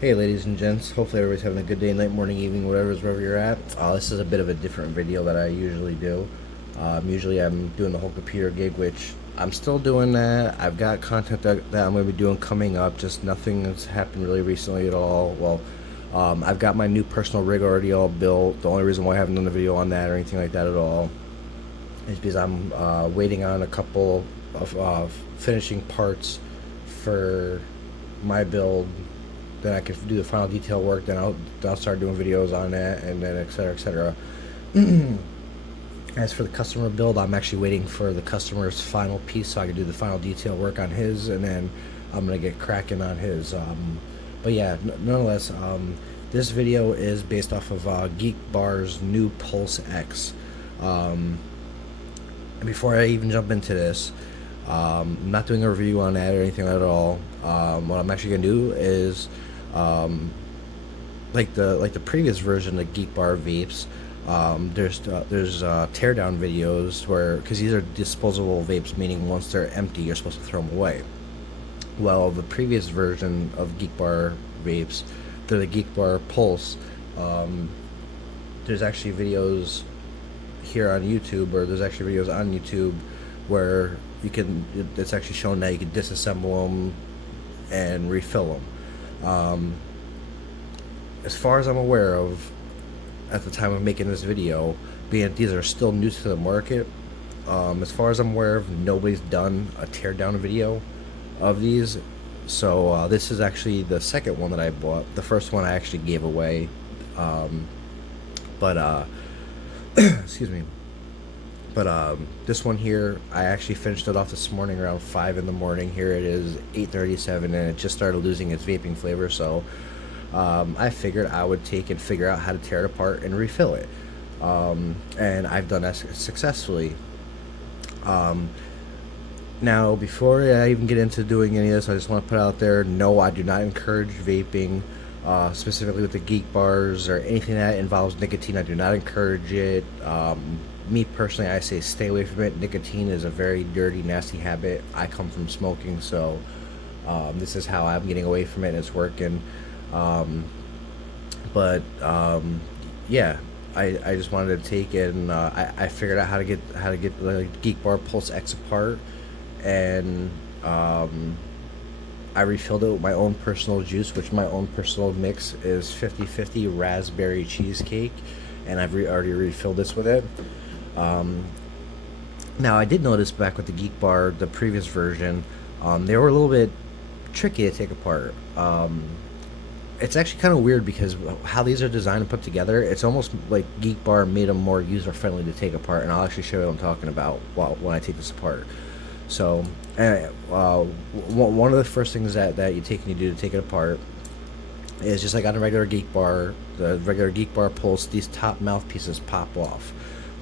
Hey ladies and gents, hopefully everybody's having a good day, night, morning, evening, wherever you're at. This is a bit of a different video that I usually do. Usually I'm doing the whole computer gig, which I'm still doing that. I've got content that I'm going to be doing coming up, just nothing that's happened really recently at all. Well, I've got my new personal rig already all built. The only reason why I haven't done a video on that or anything like that at all is because I'm waiting on a couple of finishing parts for my build. Then I can do the final detail work. Then I'll start doing videos on that, and then etc. etc. As for the customer build, I'm actually waiting for the customer's final piece so I can do the final detail work on his, and then I'm gonna get cracking on his. But yeah, nonetheless, this video is based off of Geek Bar's new Pulse X. And before I even jump into this, I'm not doing a review on that or anything at all. What I'm actually gonna do is, like the previous version of Geek Bar vapes, there's teardown videos where, because these are disposable vapes, meaning once they're empty you're supposed to throw them away. Well, the previous version of Geek Bar vapes, they're the Geek Bar Pulse. There's actually videos here on YouTube, or there's actually videos on YouTube where it's actually shown that you can disassemble them and refill them. As far as I'm aware of, at the time of making this video, being these are still new to the market, as far as I'm aware of, nobody's done a teardown video of these. So this is actually the second one that I bought. The first one I actually gave away, but excuse me. But this one here, I actually finished it off this morning around 5 in the morning. Here it is 8:37, and it just started losing its vaping flavor. So I figured I would take and figure out how to tear it apart and refill it. And I've done that successfully. Now, before I even get into doing any of this, I just want to put out there, no, I do not encourage vaping, specifically with the Geek Bars or anything that involves nicotine. I do not encourage it. Me personally, I say stay away from it. Nicotine is a very dirty, nasty habit. I come from smoking, so this is how I'm getting away from it, and it's working. But yeah, I just wanted to take it, and I figured out how to get the Geek Bar Pulse X apart, and I refilled it with my own personal juice, which my own personal mix is 50/50 raspberry cheesecake, and I've already refilled this with it. Now, I did notice back with the Geek Bar, the previous version, they were a little bit tricky to take apart. It's actually kind of weird because how these are designed and put together, it's almost like Geek Bar made them more user-friendly to take apart, and I'll actually show you what I'm talking about when I take this apart. So, one of the first things that you do to take it apart is, just like on a regular Geek Bar, the regular Geek Bar Pulse, these top mouthpieces pop off.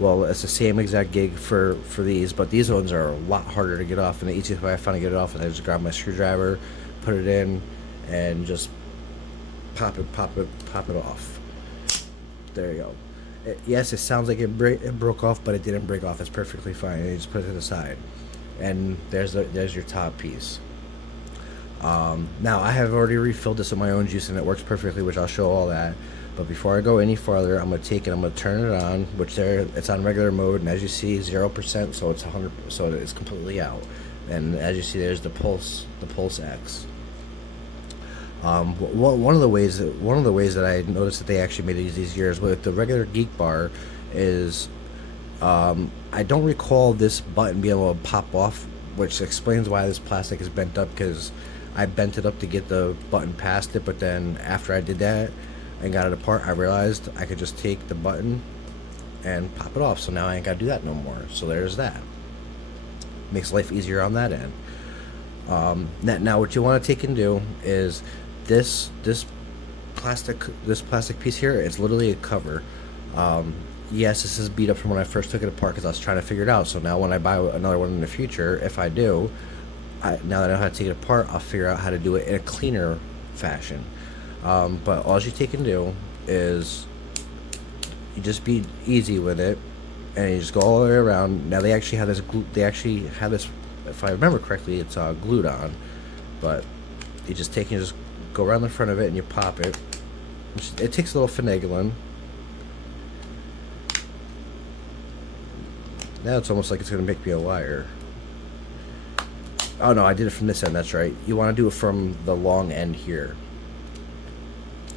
Well, it's the same exact gig for these, but these ones are a lot harder to get off, and the easiest way I found to get it off is I just grab my screwdriver, put it in, and just pop it off. There you go. Yes, it sounds like it broke off, but it didn't break off. It's perfectly fine. And you just put it to the side, and there's your top piece. Now, I have already refilled this with my own juice, and it works perfectly, which I'll show all that. But before I go any farther, I'm going to take it, I'm going to turn it on, which it's on regular mode, and as you see, 0%, so it's 100, so it's completely out. And as you see, there's the Pulse X. One of the ways that I noticed that they actually made it easier with the regular Geek Bar is, I don't recall this button being able to pop off, which explains why this plastic is bent up, because I bent it up to get the button past it, but then after I did that and got it apart, I realized I could just take the button and pop it off. So now I ain't got to do that no more. So there's that. Makes life easier on that end. Now what you want to take and do is this plastic piece here. It's literally a cover. Yes, this is beat up from when I first took it apart because I was trying to figure it out. So now when I buy another one in the future, if I do, now that I know how to take it apart, I'll figure out how to do it in a cleaner fashion. But all you take and do is you just be easy with it, and you just go all the way around. Now they actually have this. If I remember correctly, it's glued on, but you just take and just go around the front of it and you pop it. It takes a little finagling. Now it's almost like it's going to make me a liar. Oh no, I did it from this end, that's right. You want to do it from the long end here.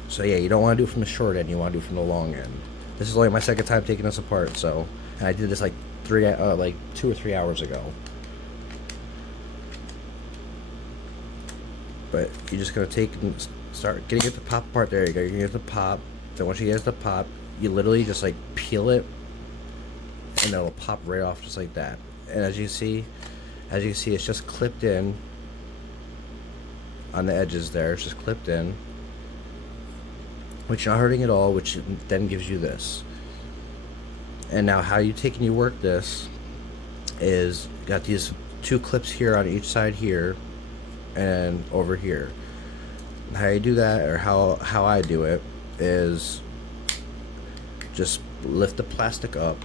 So yeah, you don't want to do it from the short end, you want to do it from the long end. This is only my second time taking this apart, so... And I did this like 2 or 3 hours ago. But you're just going to take and start getting it to pop apart. There you go, you're going to get it to pop. Then once you get it to pop, you literally just like peel it, and it'll pop right off just like that. And as you see, it's just clipped in on the edges there. It's just clipped in, which you're not hurting at all, which then gives you this. And now how you take and you work this is, you got these 2 clips here on each side here and over here. And how you do that, or how I do it, is just lift the plastic up,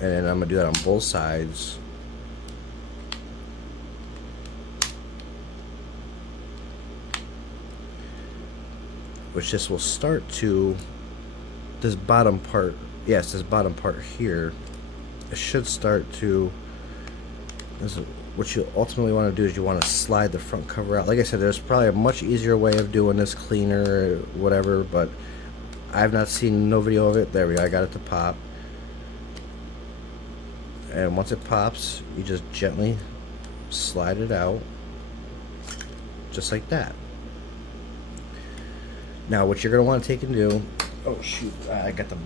and then I'm going to do that on both sides. Which this will start to, this bottom part, yes, this bottom part here, it should start to, what you ultimately want to do is you want to slide the front cover out. Like I said, there's probably a much easier way of doing this, cleaner, whatever, but I've not seen no video of it. There we go, I got it to pop. And once it pops, you just gently slide it out, just like that. Now what you're going to want to take and do, oh shoot, I got the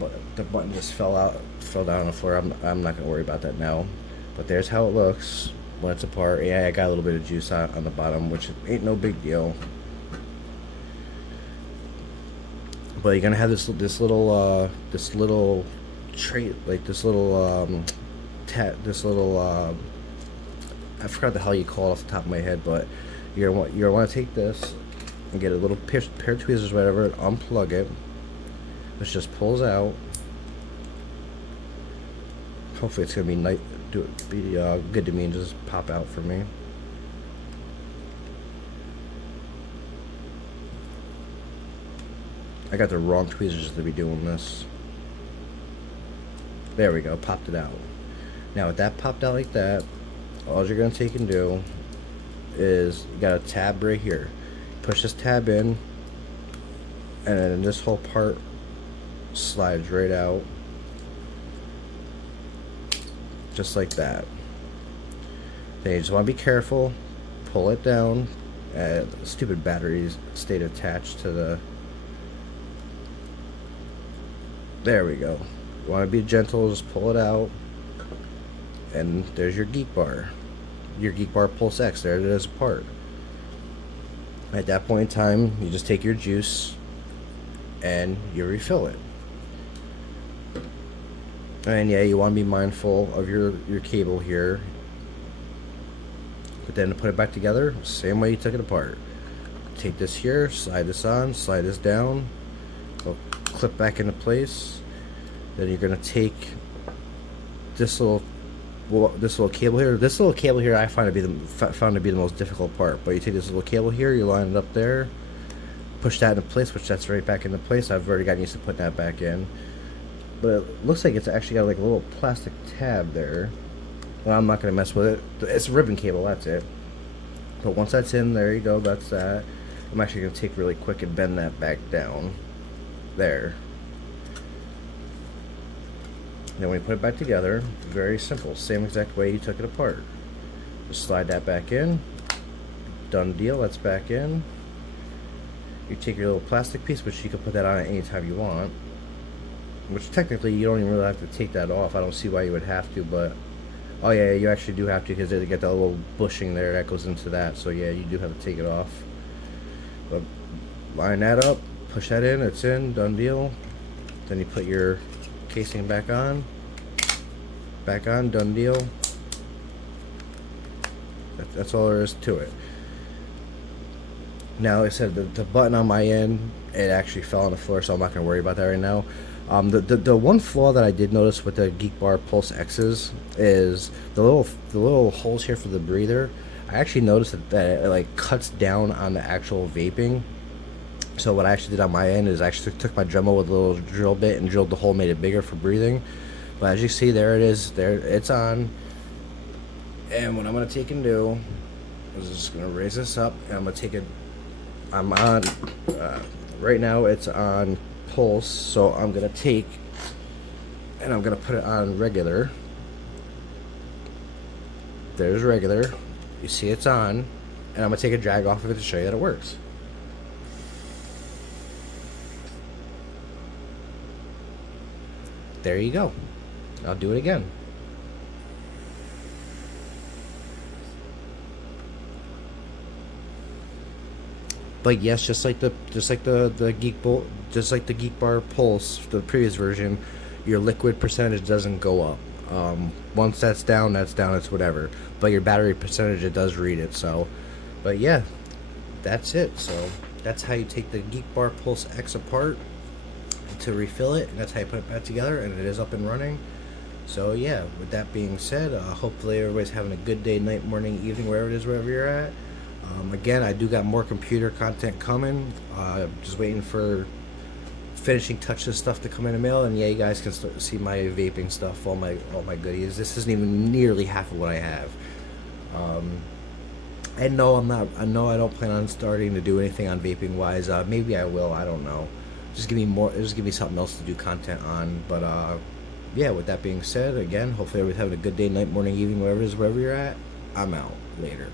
button just fell down on the floor. I'm not going to worry about that now. But there's how it looks when it's apart. Yeah, I got a little bit of juice on the bottom, which ain't no big deal. But you're going to have this little trait, like this little I forgot the hell you call it off the top of my head, but you're going to want to take this and get a little pair of tweezers, whatever, and unplug it, which just pulls out. Hopefully it's gonna be good to me and just pop out for me. I got the wrong tweezers to be doing this. There we go, popped it out. Now with that popped out like that, all you're gonna take and do is, you got a tab right here. Push this tab in, and then this whole part slides right out, just like that. Then you just want to be careful, pull it down. Stupid batteries stayed attached to the, there we go. You want to be gentle, just pull it out, and there's your Geek Bar, your Geek Bar Pulse X. There it is apart. At that point in time, you just take your juice and you refill it. And yeah, you want to be mindful of your cable here. But then to put it back together, same way you took it apart. Take this here, slide this on, slide this down, it'll clip back into place. Then you're going to take this little cable here. This little cable here I found to be the most difficult part. But you take this little cable here, you line it up there, push that into place, which that's right back into place. I've already gotten used to putting that back in. But it looks like it's actually got like a little plastic tab there. Well, I'm not going to mess with it. It's a ribbon cable, that's it. But once that's in, there you go, that's that. I'm actually going to take really quick and bend that back down. There. Then when you put it back together, very simple, same exact way you took it apart. Just slide that back in. Done deal, that's back in. You take your little plastic piece, which you can put that on at any time you want. Which technically you don't even really have to take that off. I don't see why you would have to, but oh yeah, you actually do have to, because they get that little bushing there that goes into that. So yeah, you do have to take it off. But line that up, push that in, it's in, done deal. Then you put your casing back on, done deal. That's all there is to it. Now, like I said, the button on my end, it actually fell on the floor, so I'm not going to worry about that right now. The one flaw that I did notice with the Geek Bar Pulse X's is the little holes here for the breather. I actually noticed that it like cuts down on the actual vaping. So what I actually did on my end is I actually took my Dremel with a little drill bit and drilled the hole, made it bigger for breathing. But as you see, there it is. There it's on. And what I'm gonna take and do is just gonna raise this up, and I'm gonna take it. I'm on. Right now it's on pulse, so I'm gonna take and I'm gonna put it on regular. There's regular. You see it's on, and I'm gonna take a drag off of it to show you that it works. There you go. I'll do it again. But yes, just like the Geek Bar Pulse, the previous version, your liquid percentage doesn't go up. Once that's down, that's down. It's whatever. But your battery percentage, it does read it. So, but yeah, that's it. So that's how you take the Geek Bar Pulse X apart to refill it, and that's how you put it back together, and it is up and running. So yeah, with that being said, hopefully everybody's having a good day, night, morning, evening, wherever it is, wherever you're at. Again, I do got more computer content coming. Just waiting for finishing touches stuff to come in the mail, and yeah, you guys can see my vaping stuff, all my goodies. This isn't even nearly half of what I have. And no, I'm not. I know I don't plan on starting to do anything on vaping wise. Maybe I will. I don't know. Just give me more. Just give me something else to do content on. But yeah. With that being said, again, hopefully everybody's having a good day, night, morning, evening, wherever it is, wherever you're at. I'm out. Later.